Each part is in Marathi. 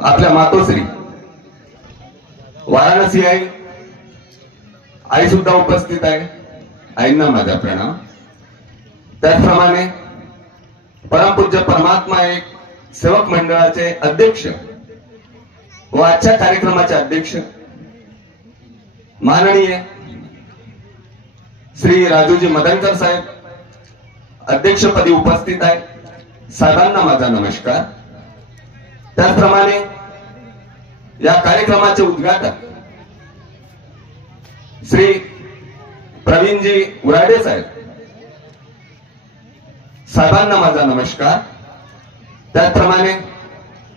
आपल्या मातोश्री वाराणसी आई सुद्धा उपस्थित आहे, आईंना माझा प्रणाम। त्याचप्रमाणे परमपूज्य परमात्मा एक सेवक मंडळाचे अध्यक्ष व आजच्या कार्यक्रमाचे अध्यक्ष माननीय श्री राजूजी मदनकर साहेब अध्यक्षपदी उपस्थित आहे, साहेबांना माझा नमस्कार। त्याचप्रमाणे या कार्यक्रमाचे उद्घाटन श्री प्रवीणजी उराडे साहेब, साहेबांना माझा नमस्कार। त्याचप्रमाणे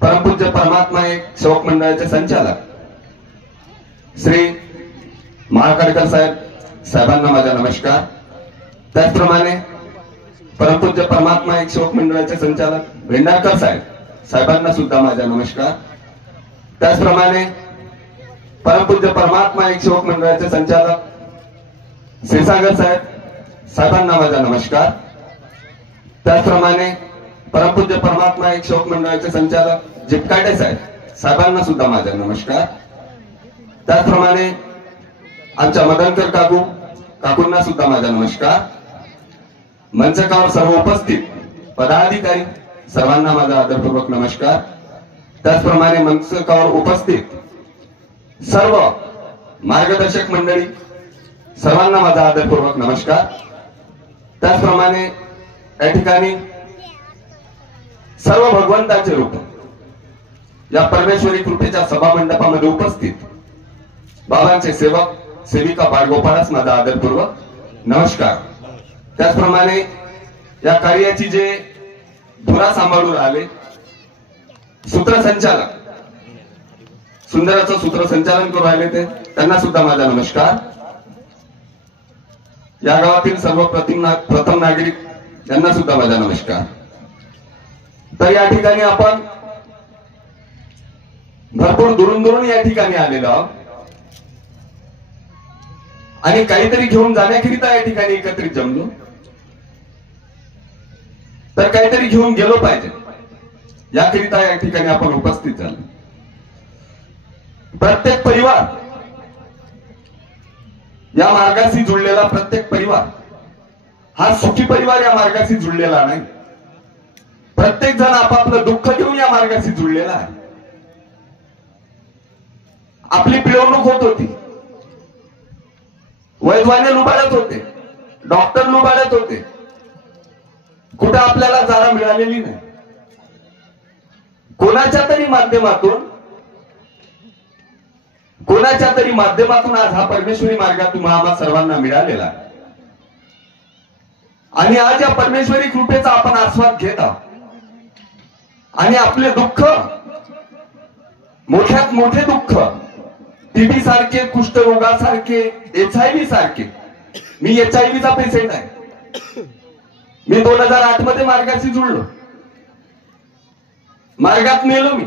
परमपूज्य परमात्मा एक सेवक मंडळाचे संचालक श्री महाकाळकर साहेब, साहेबांना माझा नमस्कार। त्याचप्रमाणे परमपूज्य परमात्मा एक सेवक मंडळाचे संचालक भेंडारकर साहेब, साहेबांना सुद्धा माझा नमस्कार। त्याचप्रमाणे परमपूज्य परमात्मा एक सेवक मंडळाचे संचालक क्षीरसागर साहेब, साहेबांना माझा नमस्कार। त्याचप्रमाणे परमपूज्य परमात्मा एक सेवक मंडळाचे संचालक जिपकाटे साहेब, साहेबांना सुद्धा माझा नमस्कार। त्याचप्रमाणे आमच्या मदनकर काकूंना सुद्धा माझा नमस्कार। मंचकावर सर्व उपस्थित पदाधिकारी सर्वांना माझा आदरपूर्वक नमस्कार। त्याचप्रमाणे मंचकावर उपस्थित सर्व मार्गदर्शक मंडळी सर्वांना माझा आदरपूर्वक नमस्कार। त्याचप्रमाणे या ठिकाणी सर्व भगवंताचे रूप या परमेश्वरी कृपेच्या सभा मंडपामध्ये उपस्थित बाबांचे सेवक सेविका बाळगोपाळास माझा आदरपूर्वक नमस्कार। त्याचप्रमाणे या कार्याची जे धुरा सांभाळून आले सूत्रसंचालक, सुंदराचं सूत्रसंचालन करून राहिले ते त्यांना सुद्धा माझा नमस्कार। या गावातील सर्व प्रथम नागरिक यांना सुद्धा माझा नमस्कार। तर या ठिकाणी आपण भरपूर दुरून या ठिकाणी आलेलो आहोत आणि काहीतरी घेऊन जाण्याकरिता या ठिकाणी एकत्रित जमलो, तर काहीतरी घेऊन गेलो पाहिजे याकरिता या ठिकाणी आपण उपस्थित झालो। प्रत्येक परिवार या मार्गाशी जुळलेला प्रत्येक परिवार हा सुखी परिवार या मार्गाशी जुळलेला नाही। प्रत्येक जण आपापलं दुःख घेऊन या मार्गाशी जुळलेला आहे। आपली पिळवणूक होत होती, वैद्वाने लुबाडत होते, डॉक्टर लुबाडत होते, कुठं आपल्याला जागा मिळालेली नाही। कोणाच्या तरी माध्यमातून आज हा परमेश्वरी मार्ग तुम्हा आम्हा सर्वांना मिळालेला आहे आणि आज या परमेश्वरी कृपेचा आपण आस्वाद घेत आहोत आणि आपले दुःख, मोठ्यात मोठे दुःख, टीबी सारखे, कुष्ठरोगासारखे, HIV सारखे, मी HIV चा पेशंट आहे। मी 2008 मध्ये मार्गाशी जुळलो, मार्गात मेलो मी।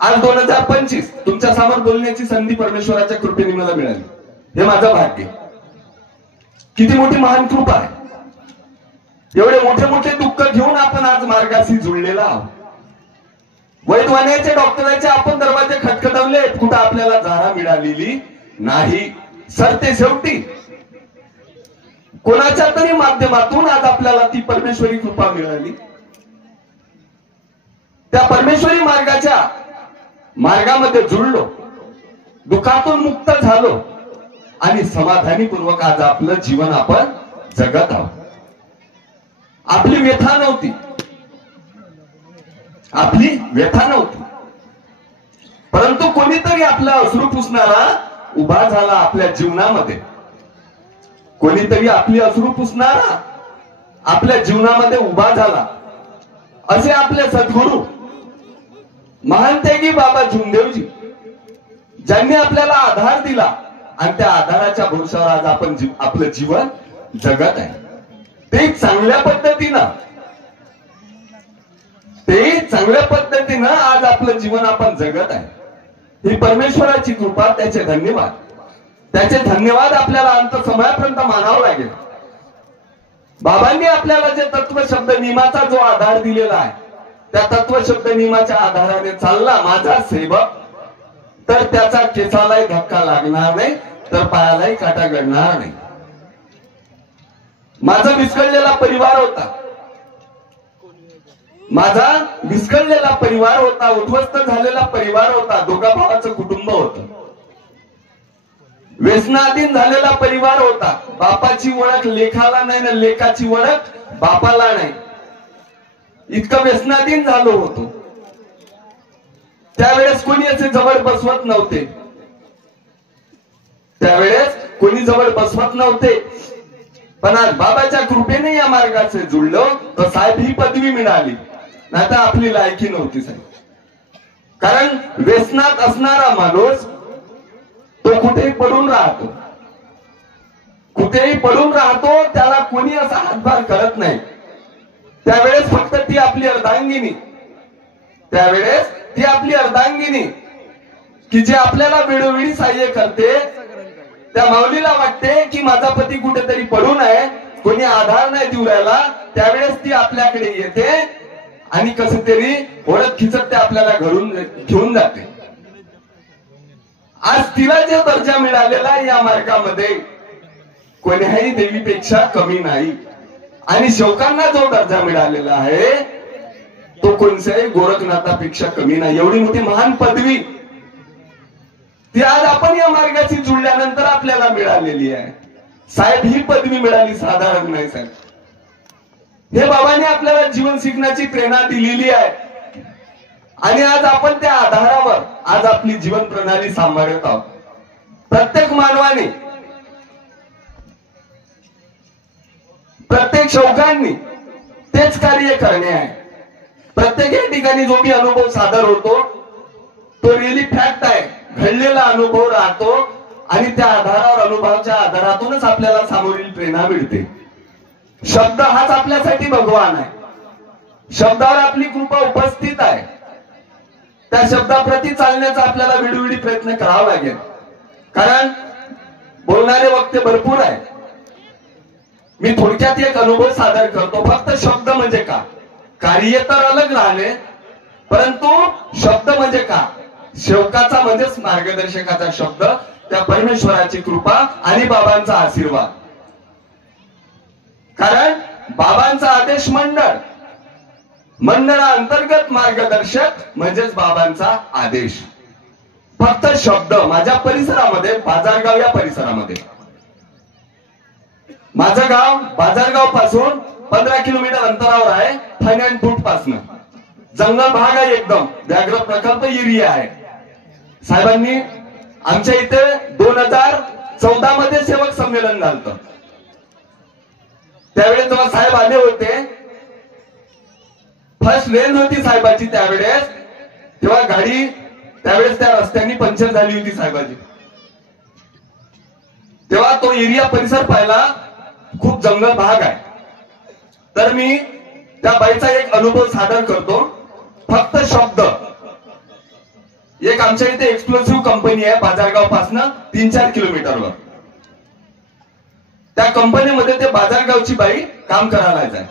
आज 2025 तुमच्या समोर बोलण्याची संधी परमेश्वराच्या कृपेने मला मिळाली, हे माझं भाग्य। किती मोठी महान कृपा आहे। एवढे मोठे मोठे दुःख घेऊन आपण आज मार्गाशी जुळलेला आहोत। वैद्वानाचे, डॉक्टरांचे आपण दरवाजे खटखटवले, कुठं आपल्याला जागा मिळालेली नाही। सरते शेवटी कोणाच्या तरी माध्यमातून आज आपल्याला ती परमेश्वरी कृपा मिळाली। त्या परमेश्वरी मार्गामध्ये जुळलो, दुःखातून मुक्त झालो आणि समाधानीपूर्वक आज आपलं जीवन आपण जगत आहोत। आपली व्यथा नव्हती, परंतु कोणीतरी आपला अश्रू पुसणारा उभा झाला आपल्या जीवनामध्ये। कोणीतरी आपली अश्रू पुसणारा आपल्या जीवनामध्ये उभा झाला। असे आपले सद्गुरू महान त्यागी बाबा जुमदेवजी, ज्यांनी आपल्याला आधार दिला आणि त्या आधाराच्या भरोशावर आज आपण आपलं जीवन जगत आहे। ते चांगल्या पद्धतीनं आज आपलं जीवन आपण जगत आहे। ही परमेश्वराची कृपा, त्याचे धन्यवाद आपल्याला अंत समयापर्यंत मानावं लागेल। बाबांनी आपल्याला जे तत्व शब्द नियमाचा जो आधार दिलेला आहे त्या तत्वशब्द नियमाच्या आधाराने चालला माझा सेवक, तर त्याचा केसालाही धक्का लागणार नाही, तर पायालाही काटा घडणार नाही. माझा विस्कळलेला परिवार होता, माझा विस्कळलेला परिवार होता, उद्ध्वस्त झालेला परिवार होता, दोघा भावाचं कुटुंब होतं, व्यसनाधीन झालेला परिवार होता. बापाची ओळख लेखाला नाही ना लेखाची ओळख बापाला नाही, इतकं व्यसनाधीन झालो होतो. त्यावेळेस कोणी असे जवळ बसवत नव्हते, त्यावेळेस कोणी जवळ बसवत नव्हते. पण आज बाबाच्या कृपेने या मार्गाचे जुळलो तर साहेब ही पदवी मिळाली, नाही तर आपली लायकी नव्हती साहेब. कारण व्यसनात असणारा माणूस तो कुठेही पडून राहतो, कुठेही पडून राहतो, त्याला कोणी असा हातभार करत नाही. त्यावेळेस फक्त ती आपली अर्धांगिनी, त्यावेळेस ती आपली अर्धांगिनी की जे आपल्याला वेळोवेळी सहाय्य करते, त्या माऊलीला वाटते की माझा पती कुठेतरी पडून आहे, कोणी आधार नाही देऊ राहिला, त्यावेळेस ती आपल्याकडे येते आणि कसं तरी ओळख खिचत ते आपल्याला घरून घेऊन जाते. आज तिला जो दर्जा मिळालेला या मार्गामध्ये कोण्याही देवीपेक्षा कमी नाही, आणि शौकांना जो दर्जा मिळालेला आहे तो कोणत्याही गोरखनाथापेक्षा कमी नाही. एवढी मोठी महान पदवी ती आज आपण या मार्गाची जुळल्यानंतर आपल्याला मिळालेली आहे. साहेब ही पदवी मिळाली साधारण नाही साहेब. हे बाबांनी आपल्याला जीवन शिकण्याची प्रेरणा दिलेली आहे, आणि आज आपण त्या आधारावर आज आपली जीवन प्रणाली सांभाळत आहोत. प्रत्येक मानवाने, प्रत्येक शौकांनी तेच कार्य करणे आहे. प्रत्येक या ठिकाणी जो मी अनुभव सादर होतो तो रिअली फॅक्ट आहे, घडलेला अनुभव राहतो, आणि त्या आधारावर अनुभवाच्या आधारातूनच आपल्याला सामोरील प्रेरणा मिळते. शब्द हाच आपल्यासाठी भगवान आहे, शब्दावर आपली कृपा उपस्थित आहे. त्या शब्दाप्रती चालण्याचा आपल्याला वेळोवेळी प्रयत्न करावा लागेल, कारण बोलणारे वक्ते भरपूर आहे. मी थोडक्यात एक अनुभव सादर करतो. फक्त शब्द म्हणजे का, कार्य तर अलग राहिले, परंतु शब्द म्हणजे का, शेवकाचा म्हणजेच मार्गदर्शकाचा शब्द, त्या परमेश्वराची कृपा आणि बाबांचा आशीर्वाद. कारण बाबांचा आदेश मंडळ, मंडळाअंतर्गत मार्गदर्शक म्हणजेच बाबांचा आदेश. फक्त शब्द. माझ्या परिसरामध्ये, बाजारगाव या परिसरामध्ये, माझं गाव बाजारगाव पासून 15 किलोमीटर अंतरावर आहे, फायनान फूट पासून. जंगल भाग आहे, एकदम व्याघ्र प्रकल्प एरिया आहे. साहेबांनी आमच्या इथे 2014 मध्ये सेवक संमेलन झालं. त्यावेळेस जेव्हा साहेब आले होते, फर्स्ट रेंज होती साहेबाची त्यावेळेस, तेव्हा गाडी त्यावेळेस त्या रस्त्यांनी पंक्चर झाली होती साहेबाची. तेव्हा तो एरिया परिसर पाहिला, खूप जंगल भाग आहे. तर मी त्या बाईचा एक अनुभव सादर करतो. फक्त शब्द. एक आमच्या इथे एक्सप्लोसिव्ह कंपनी आहे बाजारगाव पासून 3-4 किलोमीटरवर. त्या कंपनीमध्ये ते बाजारगावची बाई काम करायला जाय.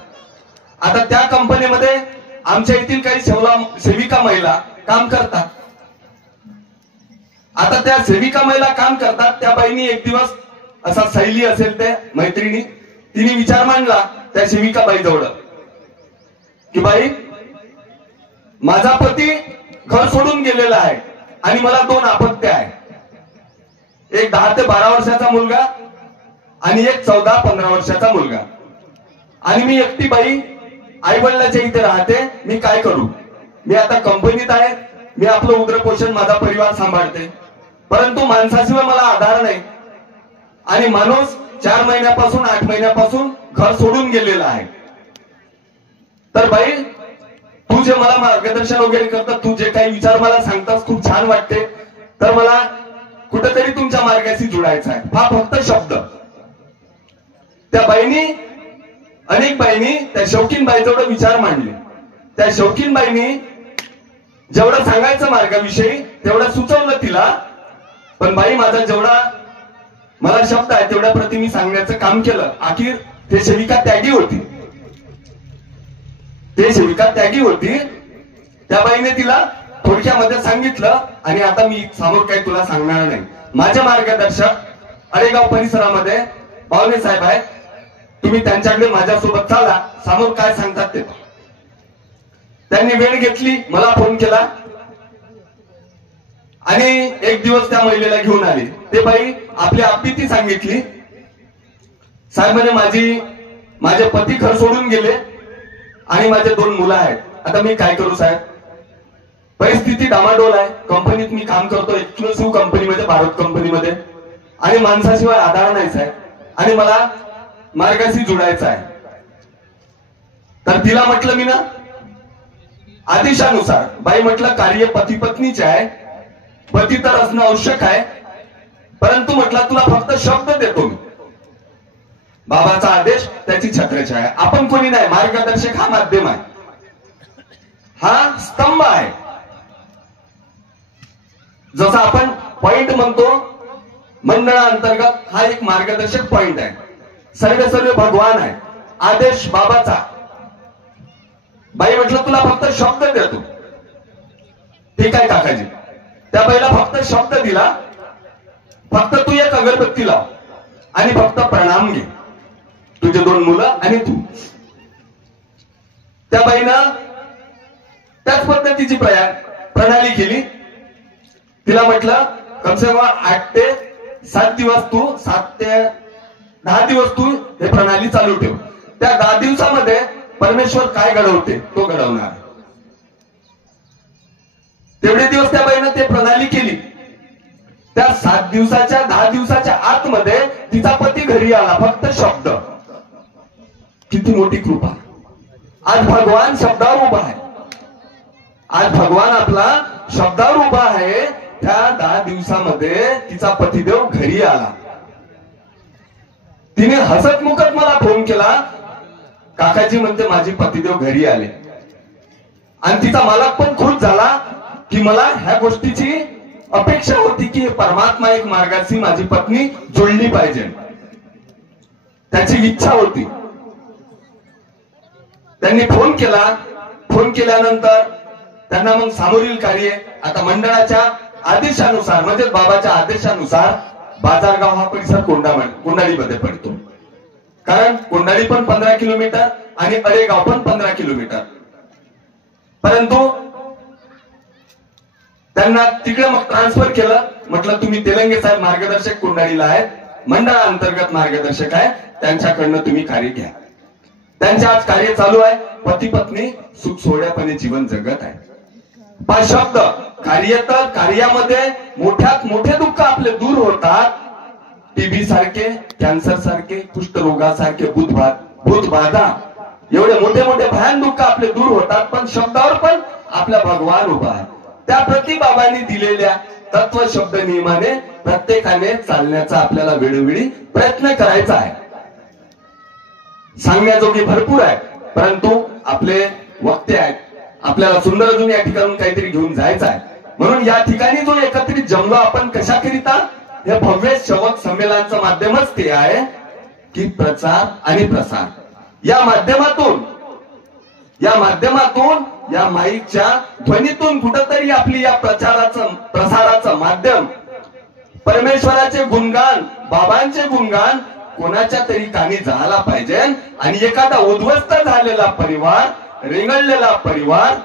आता त्या कंपनीमध्ये आमच्या येथील काही सेविका महिला काम करतात. आता त्या सेविका महिला काम करतात. त्या बाईनी एक दिवस असा सैली असेल ते मैत्रिणी, तिने विचार मांडला त्या सेविका बाई जवळ की बाई, माझा पती घर सोडून गेलेला आहे आणि मला 2 अपत्य आहे. एक 10 ते 12 वर्षाचा मुलगा आणि एक 14-15 वर्षाचा मुलगा, आणि मी एकटी बाई आई वडिलांच्या इथे राहते. मी काय करू? मी आता कंपनीत आहे, मी आपलं उदरपोषण माझा परिवार सांभाळते, परंतु माणसाशिवाय मला आधार नाही, आणि माणूस 4 महिन्यापासून 8 महिन्यापासून घर सोडून गेलेला आहे. तर बाई, तू जे मला मार्गदर्शन वगैरे करतात, तू जे काही विचार मला सांगतास खूप छान वाटते, तर मला कुठेतरी तुमच्या मार्गाशी जुळायचं आहे. हा फक्त शब्द. त्या बाईनी, अनेक बाईंनी त्या शौकीन बाईजवळ विचार मांडले. त्या शौकीन बाईंनी जेवढं सांगायचं मार्गाविषयी तेवढं सुचवलं तिला, पण बाई माझा जेवढा मला शब्द आहे तेवढ्या प्रति मी सांगण्याचं काम केलं. अखेर ते सेविका त्यागी होती, ते सेविका त्यागी होती. त्या बाईने तिला थोडक्यामध्ये सांगितलं आणि आता मी समोर काही तुला सांगणार नाही. माझे मार्गदर्शक अडेगाव परिसरामध्ये पावले साहेब आहेत, तुम्ही त्यांच्याकडे माझ्यासोबत चाला, समोर काय सांगतात ते. त्यांनी वेळ घेतली, मला फोन केला आणि एक दिवस त्या महिलेला घेऊन आले. ते बाई आपली आपबीती सांगितली. साहेब म्हणे माझे पती घर सोडून गेले आणि माझे 2 मुलं आहेत. आता मी काय करू साहेब, परिस्थिती डामाडोल आहे. कंपनीत मी काम करतो, एक्सक्लुसिव्ह कंपनीमध्ये, भारत कंपनीमध्ये, आणि माणसाशिवाय आधार नाही साहेब, आणि मला मार्गाशी जोडायचा आहे. तर तिला म्हटलं मी ना आदेशानुसार, बाई म्हटलं कार्य पती पत्नीचे आहे, पती तर असणं आवश्यक आहे, परंतु म्हटलं तुला फक्त शब्द देतो मी, बाबाचा आदेश त्याची छत्रछाया आहे. आपण कोणी नाही, मार्गदर्शक हा माध्यम आहे, हा स्तंभ आहे. जसं आपण पॉइंट म्हणतो मंडळाअंतर्गत, हा एक मार्गदर्शक पॉइंट आहे. सर्व भगवान आहे, आदेश बाबाचा. बाई म्हटलं तुला फक्त शब्द देतो. ठीक आहे काकाजी. त्या बाईला फक्त शब्द दिला, फक्त तू एक अगरबत्ती लाव आणि फक्त प्रणाम घे, तुझे 2 मुलं आणि तू. त्या बाईनं त्याच पद्धतीची प्रणाली केली. तिला म्हटलं कमसे कम 8 ते 7 दिवस तू, 7 ते 10 दिवस तू हे प्रणाली चालू ठेव. त्या 10 दिवसामध्ये परमेश्वर काय घडवते तो घडवणार. तेवढे दिवस त्या बाईनं ते प्रणाली केली. त्या 7 दिवसाच्या 10 दिवसाच्या आतमध्ये तिचा पती घरी आला, फक्त शब्द. किती मोठी कृपा. आज भगवान शब्दावर उभा आहे. आज भगवान आपला शब्दावर उभा आहे. त्या 10 दिवसामध्ये तिचा पतिदेव घरी आला. तिने हसत मुखत मला फोन केला, काकाजी म्हणते माझे पतिदेव घरी आले. आणि तिचा मालक पण खुश झाला की मला ह्या गोष्टीची अपेक्षा होती की परमात्मा एक मार्गाची माझी पत्नी जोडली पाहिजे, त्याची इच्छा होती. त्यांनी फोन केला. फोन केल्यानंतर त्यांना मग सामोरील कार्य, आता मंडळाच्या आदेशानुसार म्हणजे बाबाच्या आदेशानुसार बाजारगाव हा परिसर कोंडाळीमध्ये पडतो. कारण कोंडाळी पण 15 किलोमीटर आणि अडेगाव पण 15 किलोमीटर. परंतु त्यांना तिकडे मग ट्रान्सफर केलं. म्हटलं तुम्ही तेलंगे साहेब मार्गदर्शक कोंडाळीला आहेत, मंडळाअंतर्गत मार्गदर्शक आहे, त्यांच्याकडनं तुम्ही कार्य घ्या. त्यांचे आज कार्य चालू आहे. पती पत्नी सुख सोहळ्यापणे जीवन जगत आहे. 5 शब्द कार्य, तर कार्यामध्ये मोठ्यात मोठे दुःख आपले दूर होतात. टीबी सारखे, कॅन्सर सारखे, कुष्ठरोगासारखे, भूतबाधा, एवढे मोठे मोठे भयान दुःख आपले दूर होतात. पण शब्दावर पण आपला भगवान उभा आहे. त्या प्रति बाबांनी दिलेल्या तत्व शब्द नियमाने प्रत्येकाने चालण्याचा आपल्याला वेळोवेळी प्रयत्न करायचा आहे. सांगण्याजोगे भरपूर आहे, परंतु आपले वक्ते आहेत, आपल्याला सुंदर अजून या ठिकाणून काहीतरी घेऊन जायचं आहे. म्हणून या ठिकाणी जो एकत्रित जमलो आपण कशाकरिता, हे भव्य शवक संमेलनाचं माध्यमच ते आहे की प्रचार आणि प्रसार. या माध्यमातून या माईकच्या ध्वनीतून कुठंतरी आपली या प्रसाराचं माध्यम, परमेश्वराचे गुणगान, बाबांचे गुणगान कोणाच्या तरी कानी जायला पाहिजे. आणि एखादा उद्ध्वस्त झालेला परिवार, रेंगळलेला परिवार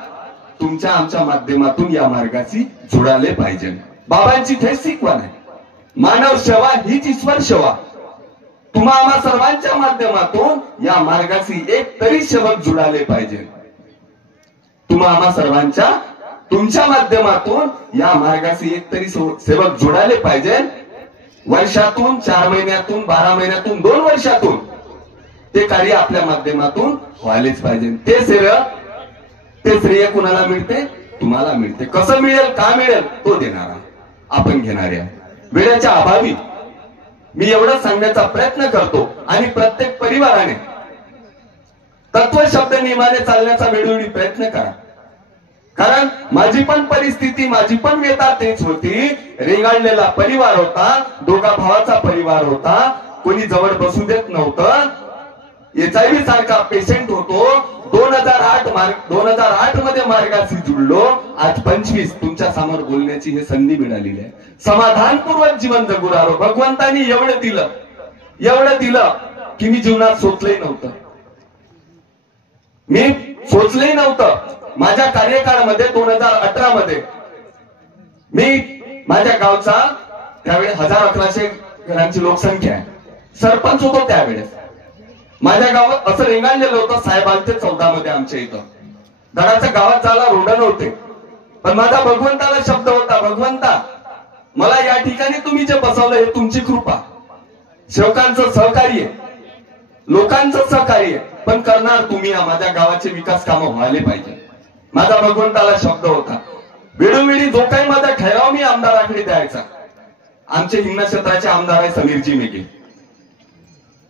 तुमच्या आमच्या माध्यमातून या मार्गाशी जोडाले पाहिजे. बाबांची थेट शिकवण आहे, मानव सेवा हीच ईश्वर सेवा. तुम्हा आम्हा सर्वांच्या माध्यमातून या मार्गाशी एक तरी सेवक जोडाले पाहिजे. तुम्हा आम्हा सर्वांच्या, तुमच्या माध्यमातून या मार्गाशी एक तरी सेवक जोडाले पाहिजे. वर्षातून, 4 महिन्यातून, 12 महिन्यातून, 2 वर्षातून ते कार्य आपल्या माध्यमातून व्हायलाच पाहिजे. ते श्रेय कुणाला मिळते? तुम्हाला मिळते. कसं मिळेल, का मिळेल, तो देणारा आपण घेणाऱ्या. वेळेच्या अभावी मी एवढं सांगण्याचा प्रयत्न करतो. आणि प्रत्येक परिवाराने तत्व शब्द नियमाने चालण्याचा वेळोवेळी प्रयत्न करा. कारण माझी पण परिस्थिती, माझी पण व्यथा तेच होती. रेंगाळलेला परिवार होता, दोघा भावाचा परिवार होता, कोणी जवळ बसू देत नव्हतं. HIV सारखा पेशंट होतो. 2008 मध्ये मार्गाशी जुळलो, आज 25 तुमच्या समोर बोलण्याची ही संधी मिळालेली आहे. समाधानपूर्वक जीवन जगू राहिलो. भगवंतानी एवढं दिलं की मी जीवनात सोचलंही नव्हतं. मी सोचलंही नव्हतं. माझ्या कार्यकाळामध्ये 2018 मध्ये मी माझ्या गावचा त्यावेळेस 1100 घरांची लोकसंख्या आहे, सरपंच होतो त्यावेळेस. माझ्या गावात असं रेंगाळलेलं होतं साहेबांचे 14 मध्ये आमच्या इथं धडाच्या गावात जायला रोड नव्हते. पण माझा भगवंताला शब्द होता, भगवंता मला या ठिकाणी तुम्ही जे बसवलं हे तुमची कृपा, सेवकांचं सहकार्य, लोकांचं सहकार्य, पण करणार तुम्ही. माझ्या गावाचे विकास कामं व्हायला पाहिजे. माझा भगवंताला शब्द होता. वेळोवेळी जो काही माझा ठराव मी आमदाराकडे द्यायचा. आमचे हिंगणा क्षेत्राचे आमदार आहे समीरजी मेघे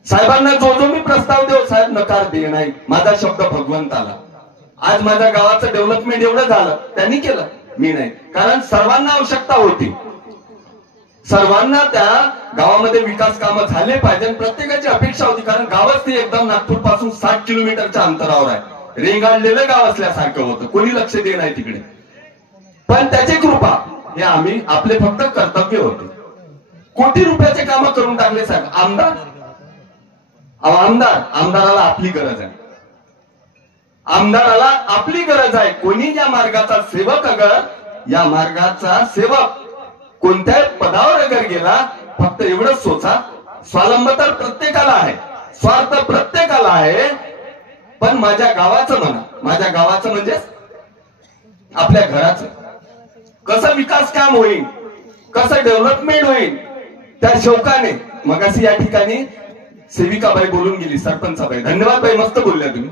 साहेबांना जो मी प्रस्ताव देऊ साहेब नकार दे नाही. माझा शब्द भगवंताला. आज माझ्या गावाचं डेव्हलपमेंट एवढं झालं त्यांनी केलं, मी नाही. कारण सर्वांना आवश्यकता होती, सर्वांना त्या गावामध्ये विकास कामं झाले पाहिजे, प्रत्येकाची अपेक्षा होती. कारण गावच ते एकदम नागपूर पासून 60 किलोमीटरच्या अंतरावर आहे. रेंगाळलेलं गाव असल्यासारखं होतं, कोणी लक्ष दे नाही तिकडे. पण त्याची कृपा हे आम्ही आपले फक्त कर्तव्य होते. कोटी रुपयाचे कामं करून टाकले साहेब. आमदाराला आपली गरज आहे. आमदाराला आपली गरज आहे. कोणी या मार्गाचा सेवक, अगर या मार्गाचा सेवक कोणत्याही पदावर अगर गेला, फक्त एवढंच सोचा, स्वावलंब तर प्रत्येकाला आहे, स्वार्थ प्रत्येकाला आहे, पण माझ्या गावाचं म्हणा. माझ्या गावाचं म्हणजे आपल्या घराचं कसं विकास काम होईल, कसं डेव्हलपमेंट होईल, त्या शौकाने. मगाशी या ठिकाणी सेविकाबाई बोलून गेली, सरपंचाबाई. धन्यवाद बाई, मस्त बोलल्या तुम्ही.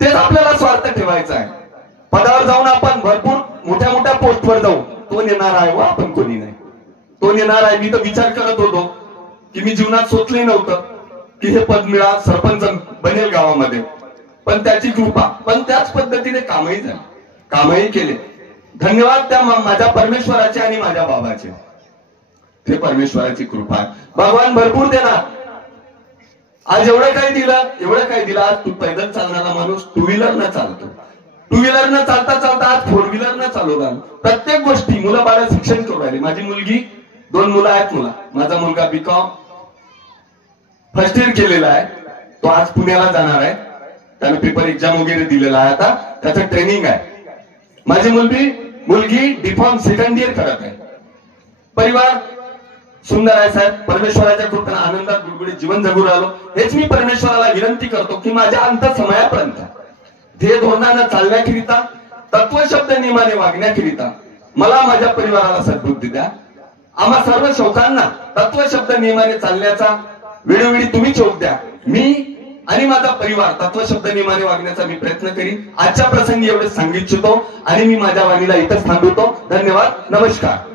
तेच आपल्याला स्वार्थ ठेवायचा आहे. पदावर जाऊन आपण भरपूर मोठ्या मोठ्या पोस्टवर जाऊ, तो नेणार आहे व आपण कोणी नाही. तो नेणार आहे. मी तर विचार करत होतो की मी जीवनात सोचले नव्हतं की हे पद मिळा, सरपंच बनेल गावामध्ये, पण त्याची कृपा. पण त्याच पद्धतीने कामही झाले, कामही केले. धन्यवाद त्या माझ्या परमेश्वराचे आणि माझ्या बाबाचे. ते परमेश्वराची कृपा आहे. भगवान भरपूर देणार. आज एवढं काही दिलं. आज तू पैदल चालणारा माणूस टू व्हीलर न चालतो, टू व्हीलर न चालता चालता आज फोर व्हीलर न चालवला. प्रत्येक गोष्टी मुलं बाळा शिक्षण करू राहिली. माझी मुलगी, 2 मुलं आहेत मुला. माझा मुलगा बीकॉम फर्स्ट इयर केलेला आहे, तो आज पुण्याला जाणार आहे. त्याने पेपर एक्झाम वगैरे दिलेला आहे, आता त्याचं ट्रेनिंग आहे. माझी मुलगी डीफॉर्म सेकंड इयर करत आहे. परिवार सुंदर आहे साहेब. परमेश्वराच्या कृपेने आनंदात गुडगुडीत जीवन जगू राहिलो. हेच मी परमेश्वराला विनंती करतो की माझ्या अंत समयापर्यंत ध्येय धोरणानं चालण्याकरिता, तत्वशब्द नियमाने वागण्याकरिता मला माझ्या परिवाराला सद्बुद्धी द्या. आम्हा सर्व शौकांना तत्वशब्द नियमाने चालण्याचा वेळोवेळी तुम्ही चोख द्या. मी आणि माझा परिवार तत्वशब्द नियमाने वागण्याचा मी प्रयत्न करीन. आजच्या प्रसंगी एवढे सांगिततो आणि मी माझ्या वाणीला इथंच थांबवतो. धन्यवाद, नमस्कार.